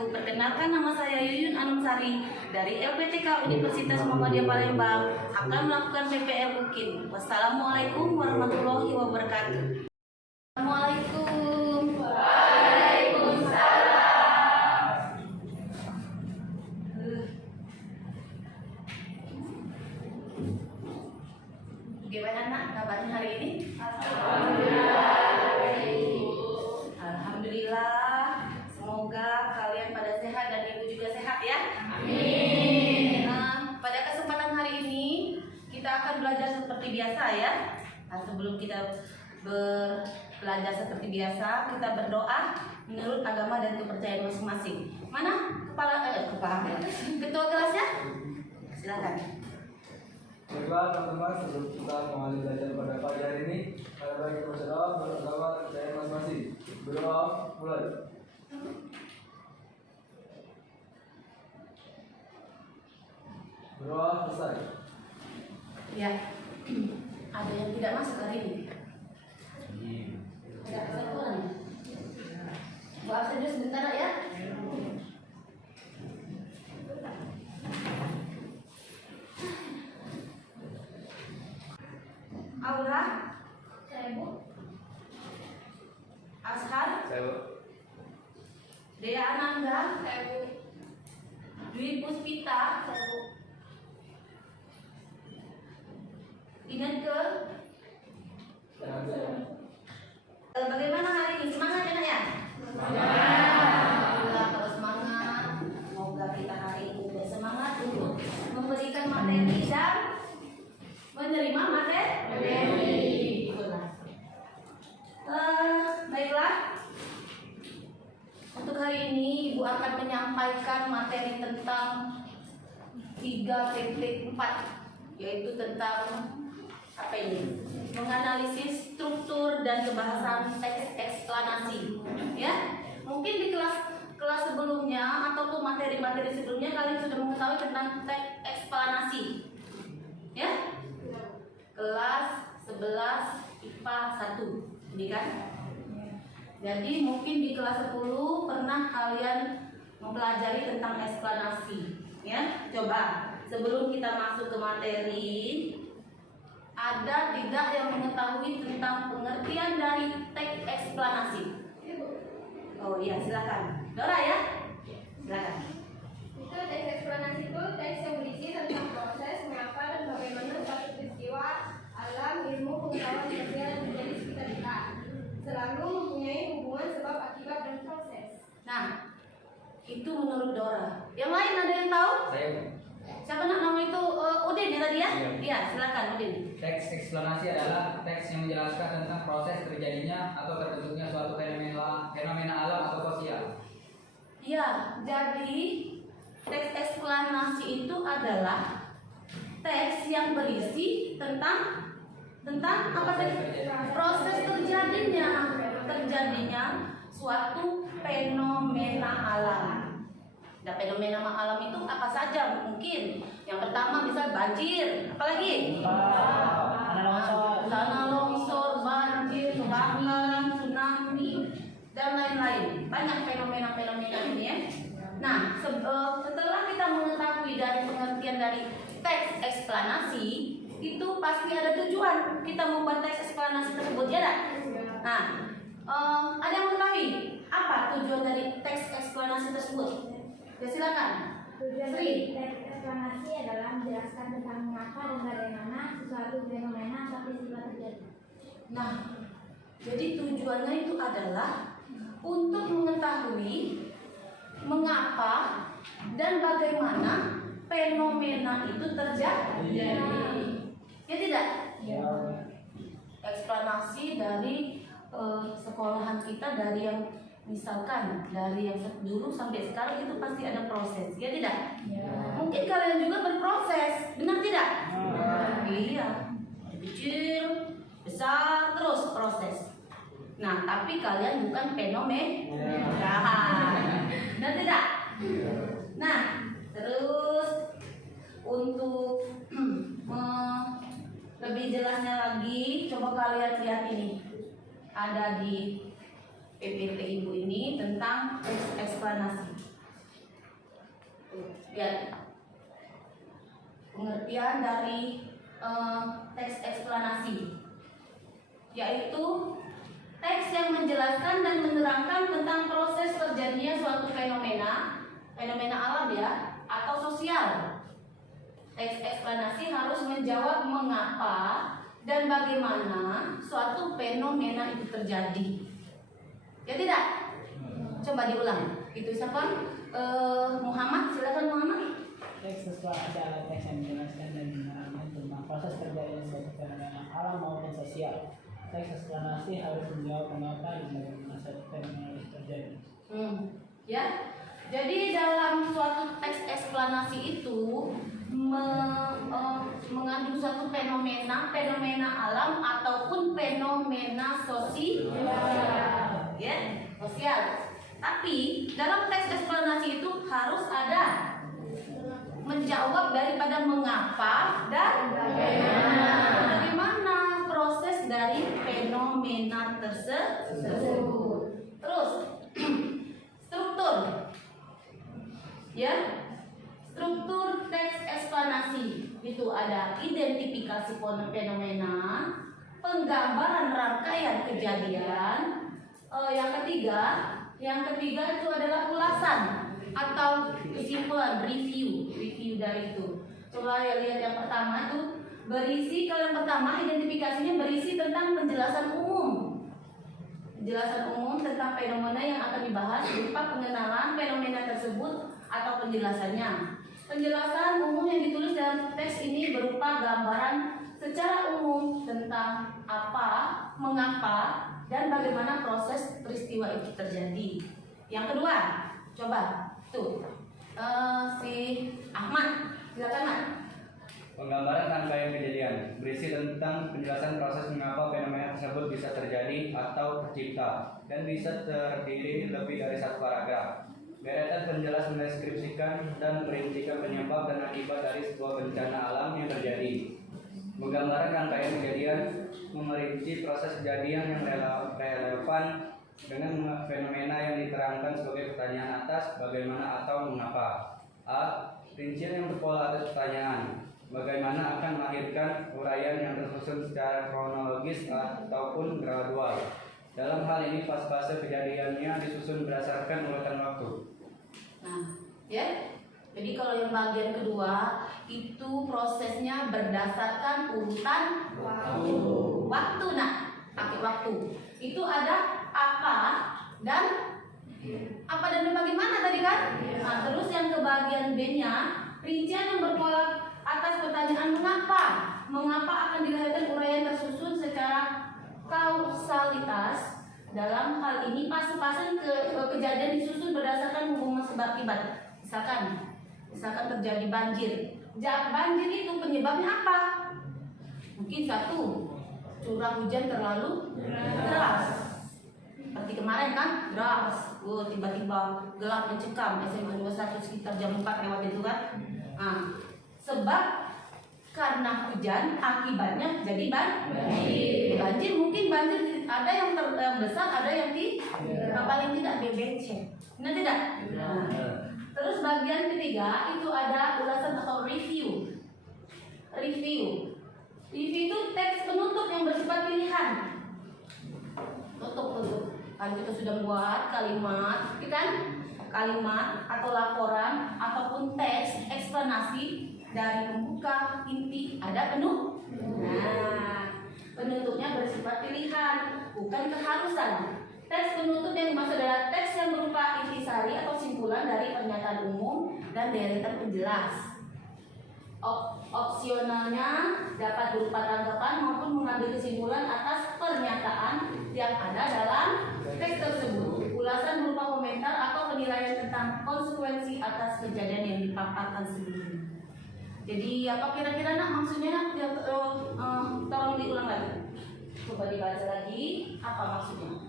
wabarakatuh. Perkenalkan, nama saya Yuyun Anumsari dari LPTK Universitas Muhammadiyah Palembang akan melakukan PPL UKIN. Wassalamualaikum warahmatullahi wabarakatuh. Assalamualaikum. Waalaikumsalam. Gimana nak kabarnya hari ini? Alhamdulillah. Semoga kalian pada sehat dan ibu juga sehat ya. Amin. Nah, pada kesempatan hari ini kita akan belajar seperti biasa ya. Nah, sebelum kita belajar seperti biasa, kita berdoa menurut agama dan kepercayaan masing-masing. Mana ketua kelasnya? Silakan. Baiklah teman-teman, sebelum kita mengawali belajar pada pagi hari ini, mari kita berdoa menurut agama dan kepercayaan masing-masing. Berdoa, mulai. Berdoa selesai. Ya, ada yang tidak masuk hari ini? Tidak kebetulan. Bu absen dulu sebentar ya. Aura, saya Bu. Ashar, Saya Bu. Dea Ananda, saya Bu. Dwi Puspita, saya Bu. Ineke, bagaimana hari ini? Semangat ya nak ya? Alhamdulillah, kalau semangat, semoga kita hari ini juga semangat untuk memberikan materi dan menerima materi. Itulah. Baiklah. Untuk hari ini Ibu akan menyampaikan materi tentang 3.4, yaitu tentang apa ini? Menganalisis struktur dan kebahasan teks eksplanasi. Ya, mungkin di kelas sebelumnya atau materi-materi sebelumnya kalian sudah mengetahui tentang teks eksplanasi. Ya? Kelas 11 IPA 1. Ini kan? Jadi mungkin di kelas 10 pernah kalian mempelajari tentang eksplanasi. Ya, coba sebelum kita masuk ke materi, ada tidak yang mengetahui tentang pengertian dari teks eksplanasi? Oh iya, silakan. Dora ya? Silakan. Itu teks eksplanasi itu teks yang berisi tentang proses, mengapa dan bagaimana suatu peristiwa, alam, ilmu, pengetahuan sosial yang terjadi di sekitar kita. Selalu mempunyai hubungan sebab akibat dan proses. Nah, itu menurut Dora. Yang lain ada yang tahu? Saya Bu. Siapa nak nama itu? Udin ya tadi ya? Iya. Iya, silakan Udin. Teks eksplanasi adalah teks yang menjelaskan tentang proses terjadinya atau terbentuknya suatu fenomena alam atau sosial. Iya, jadi teks eksplanasi itu adalah teks yang berisi tentang apa tadi? Proses terjadinya suatu fenomena alam. Dan fenomena alam itu apa saja mungkin? Yang pertama bisa banjir, apalagi? Tanah longsor, banjir, kebakaran, tsunami, dan lain-lain. Banyak fenomena-fenomena ini ya. Nah, setelah kita mengetahui dari pengertian dari teks eksplanasi, itu pasti ada tujuan kita membuat teks eksplanasi tersebut, ya tak? Nah, ada yang mengetahui apa tujuan dari teks eksplanasi tersebut? Ya silakan. Tujuan Sri. dari teks eksplanasi adalah menjelaskan tentang mengapa dan bagaimana suatu fenomena atau peristiwa terjadi. Nah, jadi tujuannya itu adalah untuk mengetahui mengapa dan bagaimana fenomena itu terjadi. Ya tidak? Ya. Eksplanasi dari sekolahan kita, dari yang misalkan dari yang dulu sampai sekarang itu pasti ada proses, ya tidak? Mungkin kalian juga berproses, benar tidak? Iya, kecil, besar, terus proses. Nah, tapi kalian bukan fenomena, benar tidak? Nah, terus untuk lebih jelasnya lagi, coba kalian lihat ini, ada di PPT Ibu ini tentang teks eksplanasi. Tuh, lihat pengertian dari teks eksplanasi, yaitu teks yang menjelaskan dan menerangkan tentang proses terjadinya suatu fenomena alam ya, atau sosial. Teks eksplanasi harus menjawab mengapa dan bagaimana suatu fenomena itu terjadi. Ya tidak? Coba diulang. Itu siapa? Muhammad, silakan Muhammad. Teks eksplanasi adalah teks yang menjelaskan dan menerangkan tentang proses terjadinya suatu fenomena alam maupun sosial. Teks eksplanasi harus menjawab mengapa dan bagaimana suatu fenomena itu terjadi. Ya, jadi dalam suatu teks eksplanasi itu mengandung suatu fenomena alam ataupun fenomena sosial, ya, sosial. Tapi dalam teks eksplanasi itu harus ada menjawab daripada mengapa dan bagaimana proses dari fenomena tersebut. Terus struktur, ya, struktur teks eksplanasi itu ada identifikasi fenomena, penggambaran rangkaian kejadian. Yang ketiga itu adalah ulasan atau kesimpulan, review dari itu. Coba ya lihat yang pertama itu berisi, kalau yang pertama identifikasinya berisi tentang penjelasan umum tentang fenomena yang akan dibahas berupa pengenalan fenomena tersebut atau penjelasannya. Penjelasan umum yang ditulis dalam teks ini berupa gambaran secara umum tentang apa, mengapa, dan bagaimana proses peristiwa itu terjadi. Yang kedua, coba tuh si Ahmad, silakan Ahmad. Penggambaran rangkaian kejadian berisi tentang penjelasan proses mengapa fenomena tersebut bisa terjadi atau tercipta dan bisa terdiri lebih dari satu paragraf. Deretan penjelas mendeskripsikan dan merincikan penyebab dan akibat dari sebuah bencana alam yang terjadi. Menggambarkan rangkaian kejadian, memerinci proses kejadian yang relevan dengan fenomena yang diterangkan sebagai pertanyaan atas bagaimana atau mengapa. A. Rincian yang berpola atas pertanyaan. Bagaimana akan melahirkan uraian yang tersusun secara kronologis ataupun gradual. Dalam hal ini fase-fase kejadiannya disusun berdasarkan urutan waktu. Nah, ya. Jadi kalau yang bagian kedua itu prosesnya berdasarkan urutan waktu, nah, pakai waktu. Itu ada apa dan bagaimana tadi kan? Nah, terus yang ke bagian B-nya, rincian yang berpola atas pertanyaan mengapa. Mengapa akan dilahirkan uraian tersusun secara kausalitas. Dalam hal ini fase-fase kejadian disusun berdasarkan hubungan sebab akibat. Misalkan terjadi banjir. Banjir itu penyebabnya apa? Mungkin satu, curah hujan terlalu deras. Seperti kemarin kan, deras. Tiba-tiba gelap mencekam. SMA 21 sekitar jam 4 lewat itu kan. Nah, sebab karena hujan akibatnya jadi banjir. Mungkin banjir ada yang besar, ada yang paling tidak BBC. Benar tidak? Terus bagian ketiga itu ada ulasan atau review. Review itu teks penutup yang bersifat pilihan. Tutup. Kalau kita sudah buat kalimat, kan? Kalimat atau laporan ataupun teks eksplanasi dari pembuka, inti, ada penuh. Nah, penutupnya bersifat pilihan, bukan keharusan. Teks penutup yang dimaksud adalah teks yang berupa intisari atau simpulan dari pernyataan umum dan deretan penjelas. Opsionalnya dapat berupa tanggapan maupun mengambil kesimpulan atas pernyataan yang ada dalam teks tersebut. Ulasan berupa komentar atau penilaian tentang konsekuensi atas kejadian yang dipaparkan sebelumnya. Jadi apa kira-kira nak maksudnya nak? Tolong diulang lagi. Coba dibaca lagi apa maksudnya.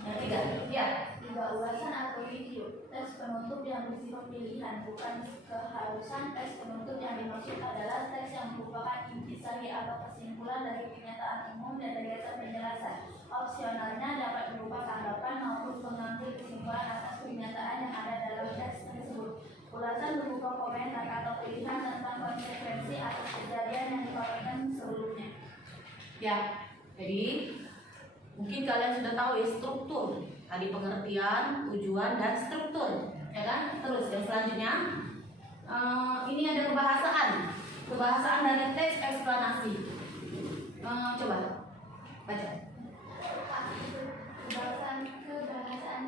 Yang tiga, ya. Ulasan atau review, teks penutup yang bersifat pilihan, bukan keharusan. Teks penutup yang dimaksud adalah teks yang merupakan intisari atau kesimpulan dari pernyataan umum dan deretan penjelasan. Opsionalnya dapat berupa tanggapan maupun pengambil kesimpulan atas pernyataan yang ada dalam teks tersebut. Ya, jadi mungkin kalian sudah tahu ya struktur. Tadi pengertian, tujuan, dan struktur, ya kan? Terus yang selanjutnya, ini ada kebahasaan dari teks eksplanasi. Coba baca. Kebahasaan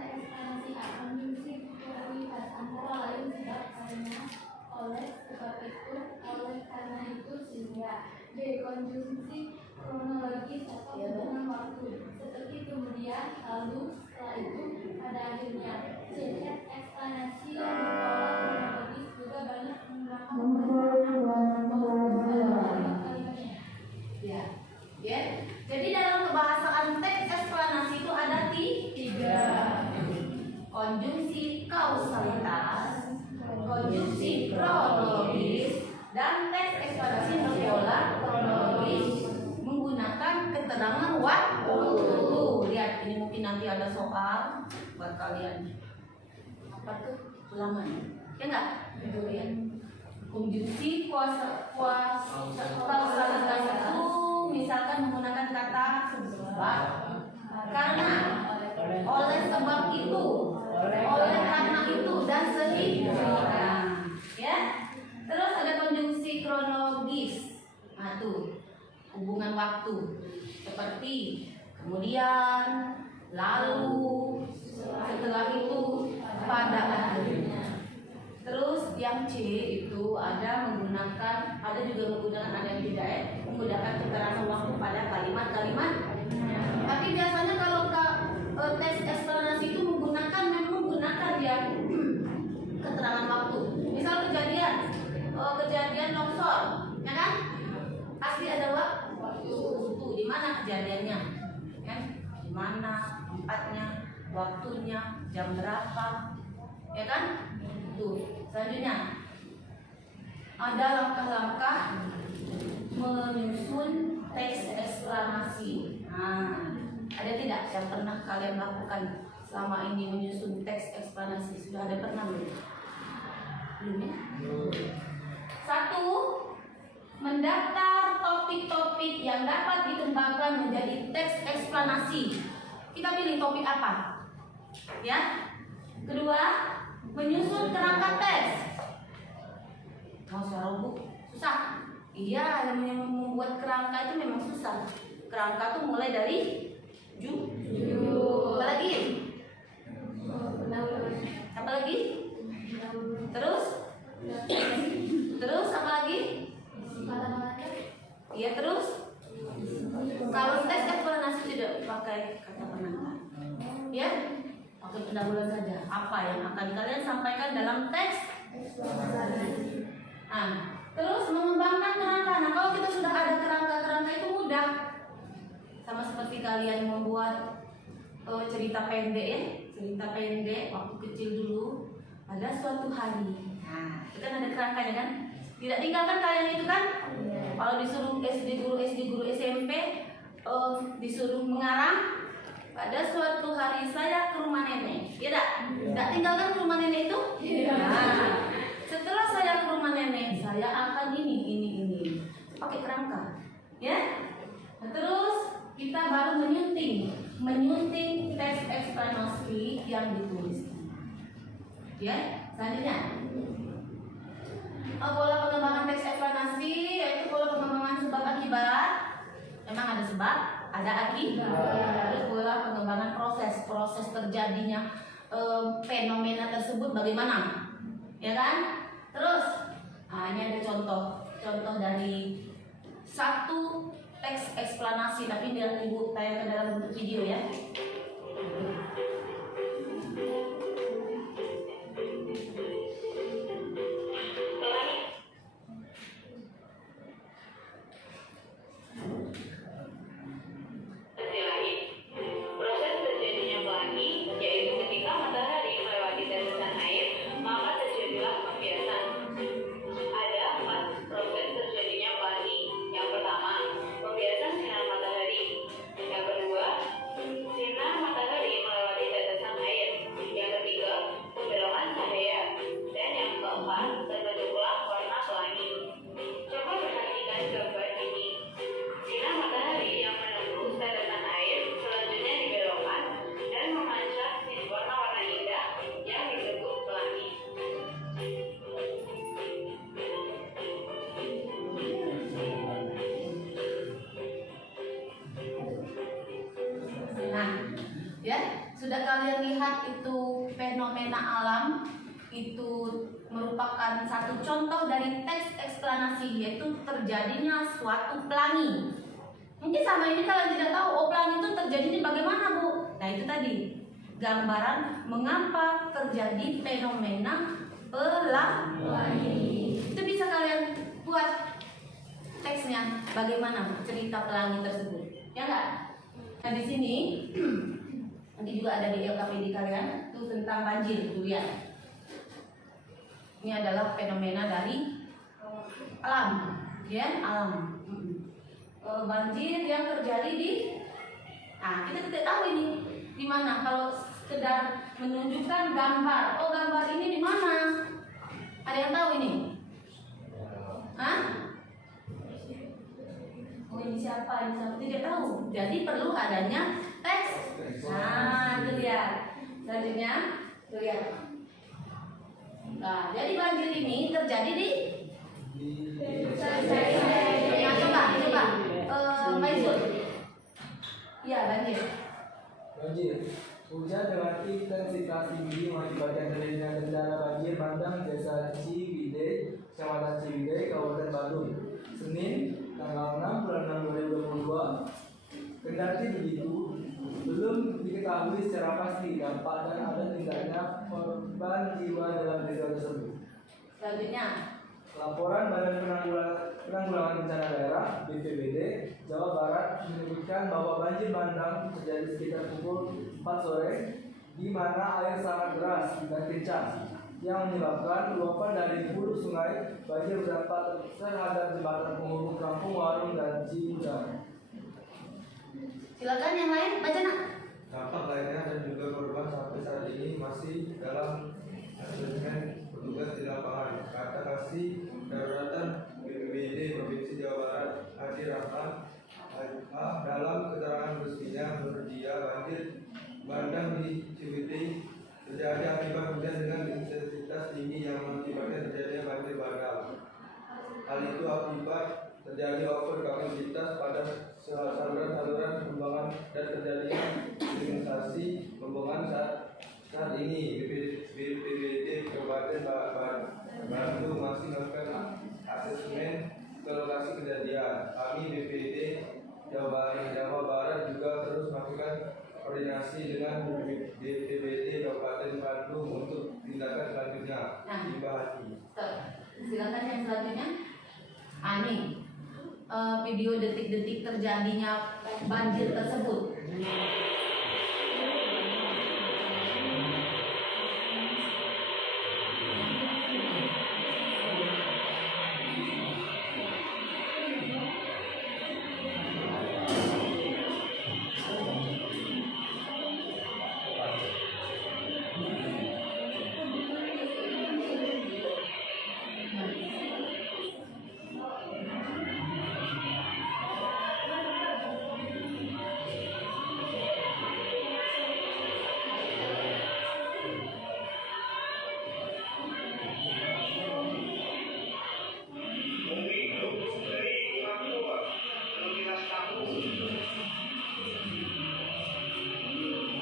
eksplanasi akan mengisi prioritas antara lain oleh karena itu sehingga B. Konjungsi kronologis atau hubungan waktu seperti kemudian, lalu, setelah itu, pada akhirnya. C. Eksplanasi yang diolah kronologis juga banyak menggunakan kalimatnya. Ya. Jadi dalam kebahasaan teks eksplanasi itu ada tiga: konjungsi kausalitas, konjungsi kronologis, dan teks eksplanasi yang diolah kronologis menggunakan keterangan waktu. Lihat, ini mungkin nanti ada soal buat kalian. Apa tuh? Ulangan. Ya enggak? Itu lihat. Konjungsi kausalitas itu misalkan menggunakan kata sebab, karena, oleh sebab itu, oleh karena itu, dan sehingga. Ya. Terus ada konjungsi kronologis. Nah, tuh hubungan waktu seperti kemudian, lalu, setelah itu, pada akhirnya. Terus yang C itu ada juga menggunakan, ada yang tidak ya, menggunakan keterangan waktu pada kalimat-kalimat. Tapi biasanya kalau teks eksplanasi itu memang menggunakan ya keterangan waktu. Misal kejadian longsor, ya kan? Pasti ada waktu. Di mana kejadiannya, ya? Di mana tempatnya, waktunya, jam berapa, ya kan? Tuh, selanjutnya ada langkah-langkah menyusun teks eksplanasi. Nah, ada tidak yang pernah kalian lakukan selama ini menyusun teks eksplanasi? Sudah ada pernah belum? Belum ya? 1. Mendaftar topik-topik yang dapat dikembangkan menjadi teks eksplanasi. Kita pilih topik apa? Ya. 2. Menyusun kerangka teks. Mau suara Bu? Susah. Iya, yang membuat kerangka itu memang susah. Kerangka tuh mulai dari apa lagi? Apa lagi? Terus apa lagi? Iya, terus kalau teks eksplanasi tidak pakai kata pengantar, ya, pakai pendahuluan saja. Apa yang akan kalian sampaikan dalam teks? Nah, terus mengembangkan kerangka. Nah, kalau kita sudah ada kerangka itu mudah. Sama seperti kalian membuat cerita pendek ya, cerita pendek waktu kecil dulu. Pada suatu hari. Nah, itu kan ada kerangkanya kan? Tidak tinggalkan kalian itu kan? Kalau disuruh guru SMP disuruh mengarang, pada suatu hari saya ke rumah nenek. Ya tak? Tidak tinggalkan ke rumah nenek itu? Nah, setelah saya ke rumah nenek, saya akan ini. Pakai kerangka. Ya? Nah, terus kita baru menyunting teks eksplanasi yang ditulis. Ya, selanjutnya pola pengembangan teks eksplanasi yaitu pola pengembangan sebab akibat. Memang ada sebab, ada akibat. Terus pola pengembangan proses terjadinya fenomena tersebut bagaimana, ya kan? Terus, ini ada contoh dari satu teks eksplanasi, tapi biar Ibu tayangkan dalam bentuk video ya. Proses terjadinya pelangi yaitu ketika matahari melewati tetesan air, maka terjadilah pembiasan. Ada 4 proses terjadinya pelangi. Yang pertama, pembiasan sinar matahari. Yang kedua, sinar matahari melewati kalian lihat itu fenomena alam, itu merupakan satu contoh dari teks eksplanasi, yaitu terjadinya suatu pelangi. Mungkin sama ini kalian tidak tahu, oh pelangi itu terjadinya bagaimana Bu? Nah itu tadi gambaran mengapa terjadi fenomena pelangi. Itu bisa kalian buat teksnya, bagaimana cerita pelangi tersebut, ya enggak? Nah di sini nanti juga ada di LKPD kalian tuh tentang banjir, tuh lihat. Ini adalah fenomena dari alam, ya alam. Banjir yang terjadi di, nah kita tidak tahu ini di mana. Kalau sekedar menunjukkan gambar, oh gambar ini di mana? Ada yang tahu ini? Hah? Oh ini siapa? Ini siapa? Tidak tahu. Jadi perlu adanya teks. Nah itu dia. Selanjutnya, lihat. Nah, jadi banjir ini terjadi di. Nah, coba. Maizul. Iya banjir. Banjir. Hujan dengan intensitas tinggi mengakibatkan terjadinya bencana banjir bandang Desa Ciwidey, Kecamatan Ciwidey, Kabupaten Bandung, Senin, tanggal 6 bulan 6 2022. Kendati begitu, belum diketahui secara pasti dampak dan ada tidaknya korban jiwa dalam peristiwa tersebut. Selanjutnya, laporan Badan Penanggulangan Bencana Daerah (BPBD) Jawa Barat menyebutkan bahwa banjir bandang terjadi sekitar pukul 4 sore, di mana air sangat deras dan kencang yang menyebabkan luapan dari hulu sungai banjir berdampak terhadap jembatan penghubung Kampung Warung dan Ciudang. silakan yang lain baca nak. Dampak lainnya dan juga korban sampai saat ini masih dalam asesmen petugas di lapangan. Kata Kasih Daruratan BPBD Provinsi Jawa Barat Hadi Rahman dalam keterangan resminya berdia banjir bandang di Ciwidey terjadi akibat hujan dengan intensitas tinggi yang mengakibatkan terjadinya banjir bandang. Hal itu akibat terjadi overkapasitas pada saluran-saluran pembuangan dan terjadinya sedimentasi pembuangan saat ini. BPBD Kabupaten Bandung masih melakukan asesmen ke lokasi kejadian. Kami BPBD Jawa Barat juga terus melakukan koordinasi dengan BPBD Kabupaten Bandung untuk tindakan selanjutnya. Silakan yang selanjutnya. Ini video detik-detik terjadinya banjir tersebut.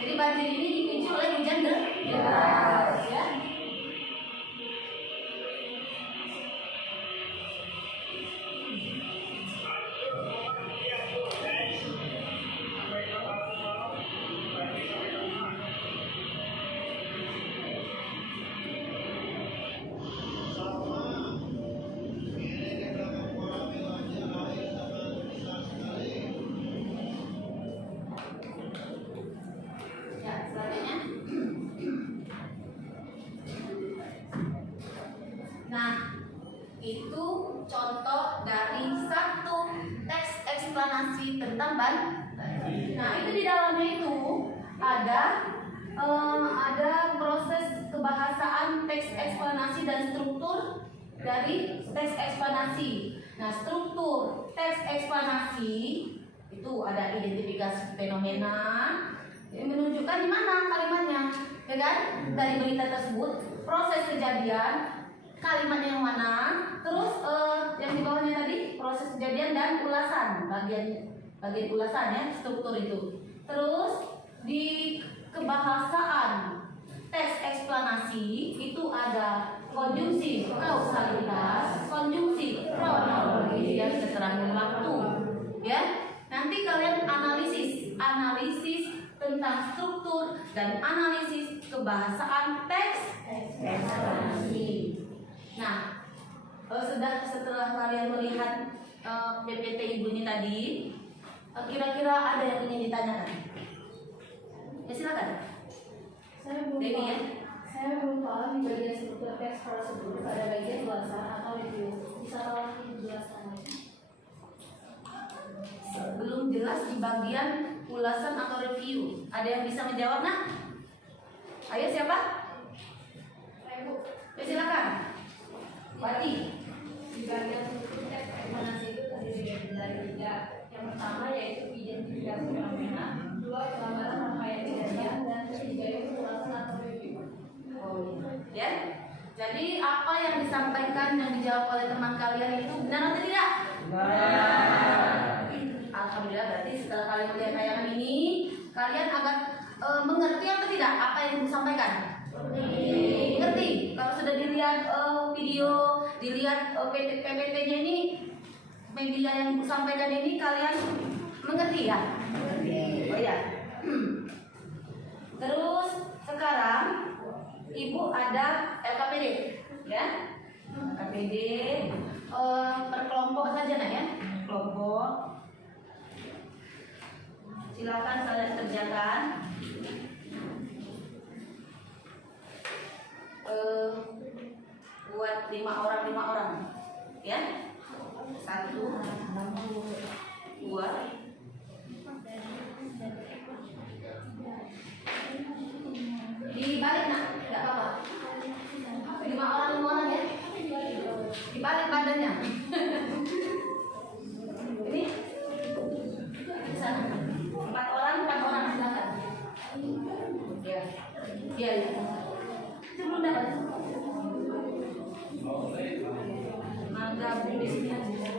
Jadi banjir ini dipicu oleh hujan deras, ya. Ya, selanjutnya. Nah, itu contoh dari satu teks eksplanasi tentang banjir. Nah, itu di dalamnya itu ada proses kebahasaan teks eksplanasi dan struktur dari teks eksplanasi. Nah, struktur teks eksplanasi itu ada identifikasi fenomena, menunjukkan di mana kalimatnya, ya kan? Dari berita tersebut, proses kejadian, kalimatnya yang mana, terus yang di bawahnya tadi proses kejadian dan ulasan, bagian ulasan ya, struktur itu. Terus di kebahasaan. Teks eksplanasi itu ada konjungsi kausalitas, konjungsi kronologi, dan keterangan waktu. Ya, nanti kalian analisis tentang struktur dan analisis kebahasaan teks eksplanasi. Nah, setelah kalian melihat PPT ibu ini tadi, kira-kira ada yang ingin ditanyakan? Ya silakan. Saya belum Dewi, ya? Saya belum paham di bagian struktur teks prosedur pada bagian ulasan atau review. Bisa tolong dijelaskan lagi? Belum jelas di bagian ulasan atau review. Ada yang bisa menjawab? Nah, ayo siapa? Ibu, Ya silakan. Wati. di bagian struktur teks eksplanasi itu terdiri dari 3. Yang pertama yaitu identifikasi fenomena, 2 gambaran rangkaian kejadian, dan 3 itu ulasan atau review. Ya. Jadi apa yang disampaikan dan dijawab oleh teman kalian itu benar atau tidak? Alhamdulillah, berarti setelah kalian melihat tayangan ini, kalian akan mengerti atau tidak apa yang disampaikan? Mengerti. Kalau sudah dilihat video, dilihat PPT-nya ini, media yang disampaikan ini, kalian mengerti ya? Oh ya. Terus sekarang ibu ada LKPD, ya? LKPD per kelompok saja nak ya, kelompok. Silakan kalian kerjakan. Buat 5 orang, ya. 1, 2. Dibalik nak, tidak apa-apa. 5 orang ya. Dibalik badannya. Ini di sana. 4 orang silakan. Ya, ya. Itu belum dapat. Gabung di sini aja.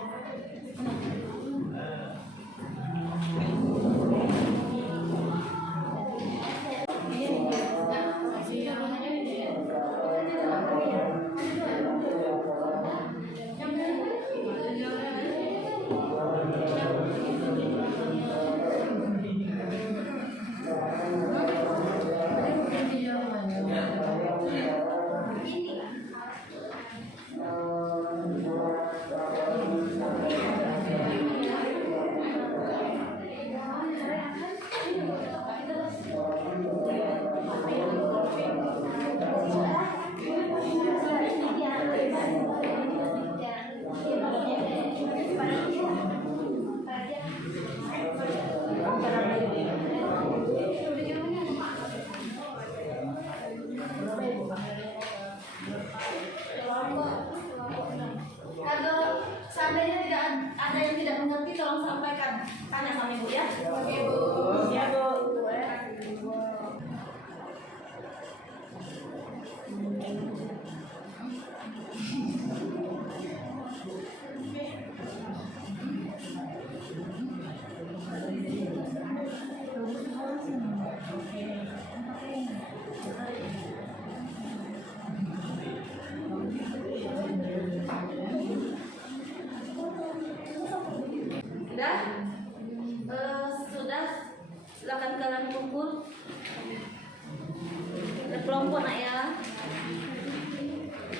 Kalau seandainya tidak ada yang tidak mengerti, tolong sampaikan. Tanya sama ibu ya. Oke bu. Ya bu. Sudah, silakan kalian kumpul. Kelompok nak ya.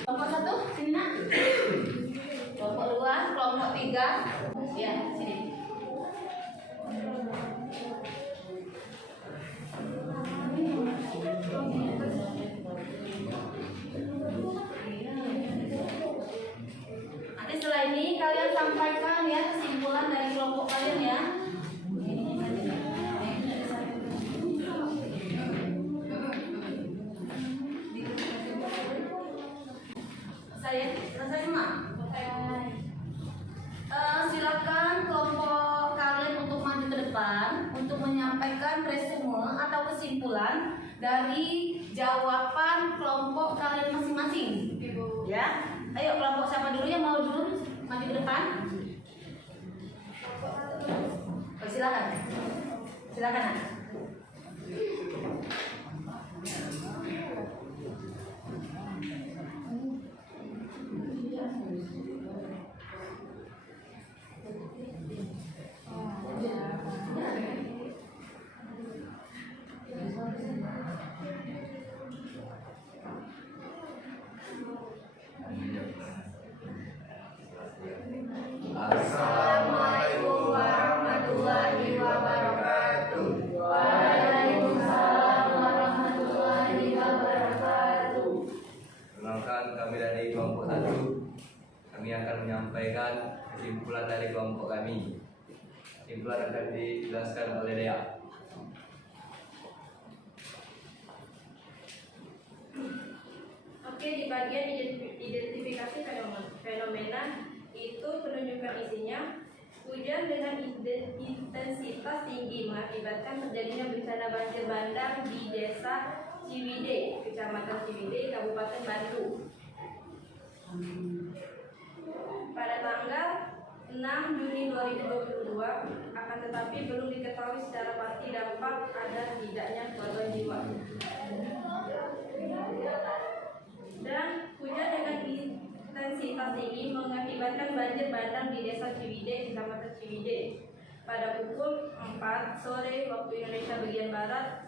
Kelompok 1 sini nak. Kelompok 2, kelompok 3. Ya, sini. Nanti setelah ini kalian sampaikan ya kesimpulan dari kelompok kalian ya. Selesai semua? Silakan kelompok kalian untuk maju ke depan untuk menyampaikan resume atau kesimpulan dari jawaban kelompok kalian masing-masing. Ya, ayo kelompok siapa dulu yang mau dulu maju ke depan? Silakan. Perkenalkan, kami dari kelompok 1. Kami akan menyampaikan kesimpulan dari kelompok kami. Kesimpulan akan dijelaskan oleh Dea. Oke, di bagian identifikasi fenomena itu penunjukan isinya. Hujan dengan intensitas tinggi mengakibatkan terjadinya bencana banjir bandang di Desa Ciwidey, Kecamatan Ciwidey, Kabupaten Bandung. Pada tanggal 6 Juni 2022, akan tetapi belum diketahui secara pasti dampak ada tidaknya korban jiwa. Dan hujan dengan intensitas tinggi mengakibatkan banjir bandang di Desa Ciwidey, Kecamatan Ciwidey. Pada pukul 4 sore waktu Indonesia bagian barat,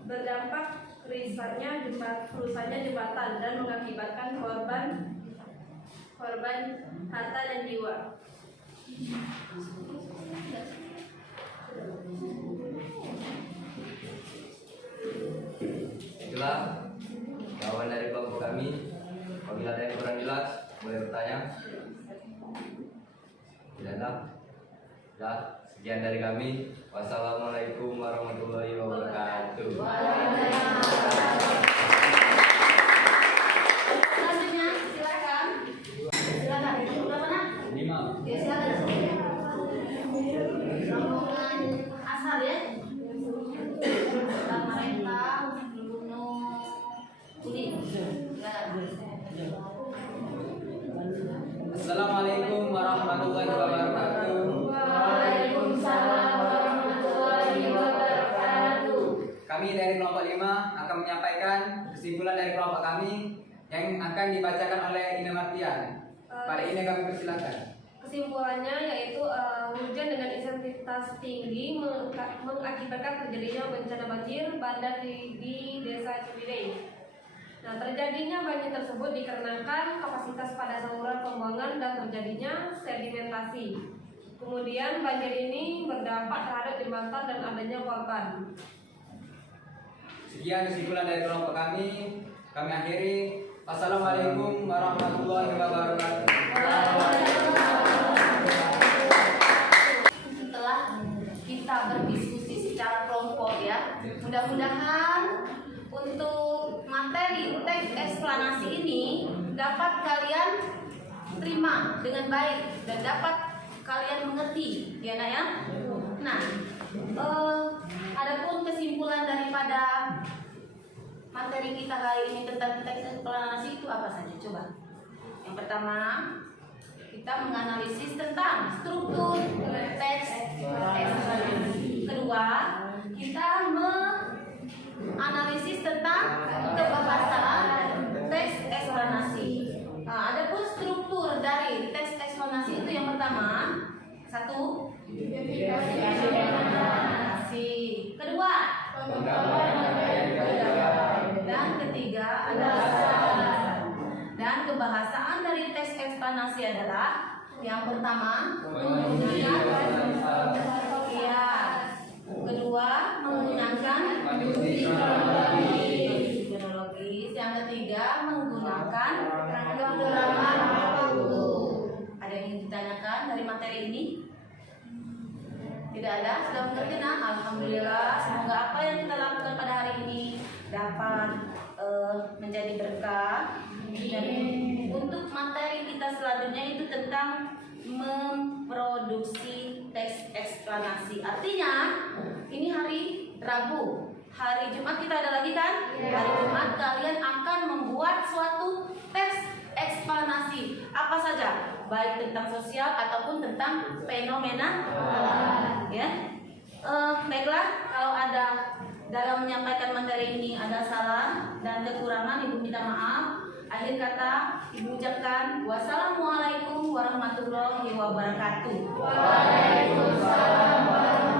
berdampak rusaknya jembatan dan mengakibatkan korban harta dan jiwa. Itulah jawaban dari kelompok kami. Apabila ada yang kurang jelas, boleh bertanya. Tidak ada. Ya, sekian dari kami. Wassalamualaikum warahmatullahi wabarakatuh. Selanjutnya silakan. Silakan. Berapa nak? 5. Ya silakan. Rombongan asal ya. Pemerintah Gunung Budi. Silakan. Assalamualaikum warahmatullahi wabarakatuh. Waalaikumsalam warahmatullahi wabarakatuh. Kami dari kelompok 5 akan menyampaikan kesimpulan dari kelompok kami yang akan dibacakan oleh Ina Martian. Pada ini kami persilakan. Kesimpulannya yaitu hujan dengan intensitas tinggi mengakibatkan terjadinya bencana banjir bandang di Desa Ciwidey. Nah, terjadinya banjir tersebut dikarenakan kapasitas pada saluran pembuangan dan terjadinya sedimentasi. Kemudian banjir ini berdampak terhadap jembatan dan adanya korban. Sekian kesimpulan dari kelompok kami. Kami akhiri. Assalamualaikum warahmatullahi wabarakatuh. Setelah kita berdiskusi secara kelompok ya, mudah-mudahan untuk materi teks eksplanasi ini dapat kalian terima dengan baik dan dapat kalian mengerti, ya nak ya. Nah, adapun kesimpulan daripada materi kita kali ini tentang teks eksplanasi itu apa saja? Coba. Yang pertama, kita menganalisis tentang struktur teks eksplanasi. Kedua, kita menganalisis tentang kebahasaan teks eksplanasi. Nah, adapun struktur dari teks eksplanasi itu yang pertama, satu, identifikasi. Kedua, dan ketiga adalah dan kebahasaan dari teks eksplanasi adalah yang pertama menggunakan kias, kedua menggunakan kronologis, yang ketiga menggunakan keterangan waktu. Ada yang ingin ditanyakan dari materi ini? Tidak ada? Sudah mengerti nak? Alhamdulillah. Semoga apa yang kita lakukan pada hari ini dapat menjadi berkah. Dan untuk materi kita selanjutnya itu tentang memproduksi teks eksplanasi. Artinya ini hari Rabu, hari Jumat kita ada lagi kan? Hari Jumat kalian akan membuat suatu teks eksplanasi apa saja, baik tentang sosial ataupun tentang fenomena alam. Ya, baiklah, kalau ada dalam menyampaikan materi ini ada salah dan kekurangan, ibu minta maaf. Akhir kata ibu ucapkan wassalamualaikum warahmatullahi wabarakatuh. Waalaikumsalam warahmatullahi wabarakatuh.